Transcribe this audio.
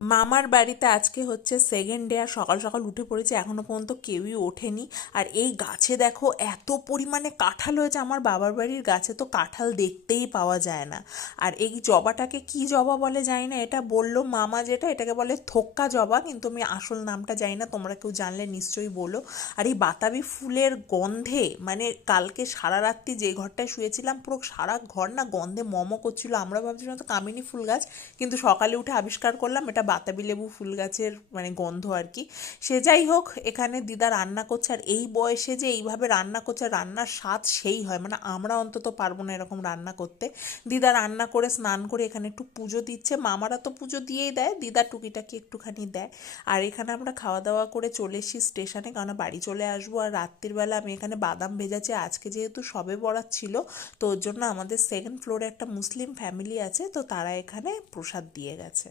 মামার বাড়িতে আজকে হচ্ছে সেকেন্ড ডে, আর সকাল সকাল উঠে পড়েছে, এখনো পর্যন্ত কেউই ওঠেনি। আর এই গাছে দেখো এত পরিমাণে কাঁঠাল হয়েছে, আমার বাবার বাড়ির গাছে তো কাঁঠাল দেখতেই পাওয়া যায় না। আর এই জবাটাকে কি জবা বলে জানি না, এটা বললো মামা, যেটা এটাকে বলে থোক্কা জবা, কিন্তু আমি আসল নামটা জানি না, তোমরা কেউ জানলে নিশ্চয়ই বলো। আর এই বাতাবি ফুলের গন্ধে, মানে কালকে সারা রাত্রি যে ঘরটায় শুয়েছিলাম পুরো সারা ঘর না গন্ধে মম করছিল, আমরা ভাবছিলাম তো কামিনী ফুল গাছ, কিন্তু সকালে উঠে আবিষ্কার করলাম এটা বাতাবি লেবু ফুল গাছের মানে গন্ধ আর কি। সে যাই হোক, এখানে দিদা রান্না করছে, আর এই বয়সে যে এইভাবে রান্না করছে, রান্নার স্বাদ সেই হয়, মানে আমরা অন্তত পারবো না এরকম রান্না করতে। দিদা রান্না করে স্নান করে এখানে একটু পুজো দিচ্ছে, মামারা তো পুজো দিয়েই দেয়, দিদা টুকিটাকি একটুখানি দেয়। আর এখানে আমরা খাওয়া দাওয়া করে চলে এসেছি স্টেশনে, কারণ বাড়ি চলে আসবো। আর রাত্রির বেলা আমি এখানে বাদাম ভেজাচ্ছি, আজকে যেহেতু সবে বরাত ছিল, তো ওর জন্য আমাদের সেকেন্ড ফ্লোরে একটা মুসলিম ফ্যামিলি আছে, তো তারা এখানে প্রসাদ দিয়ে গেছে।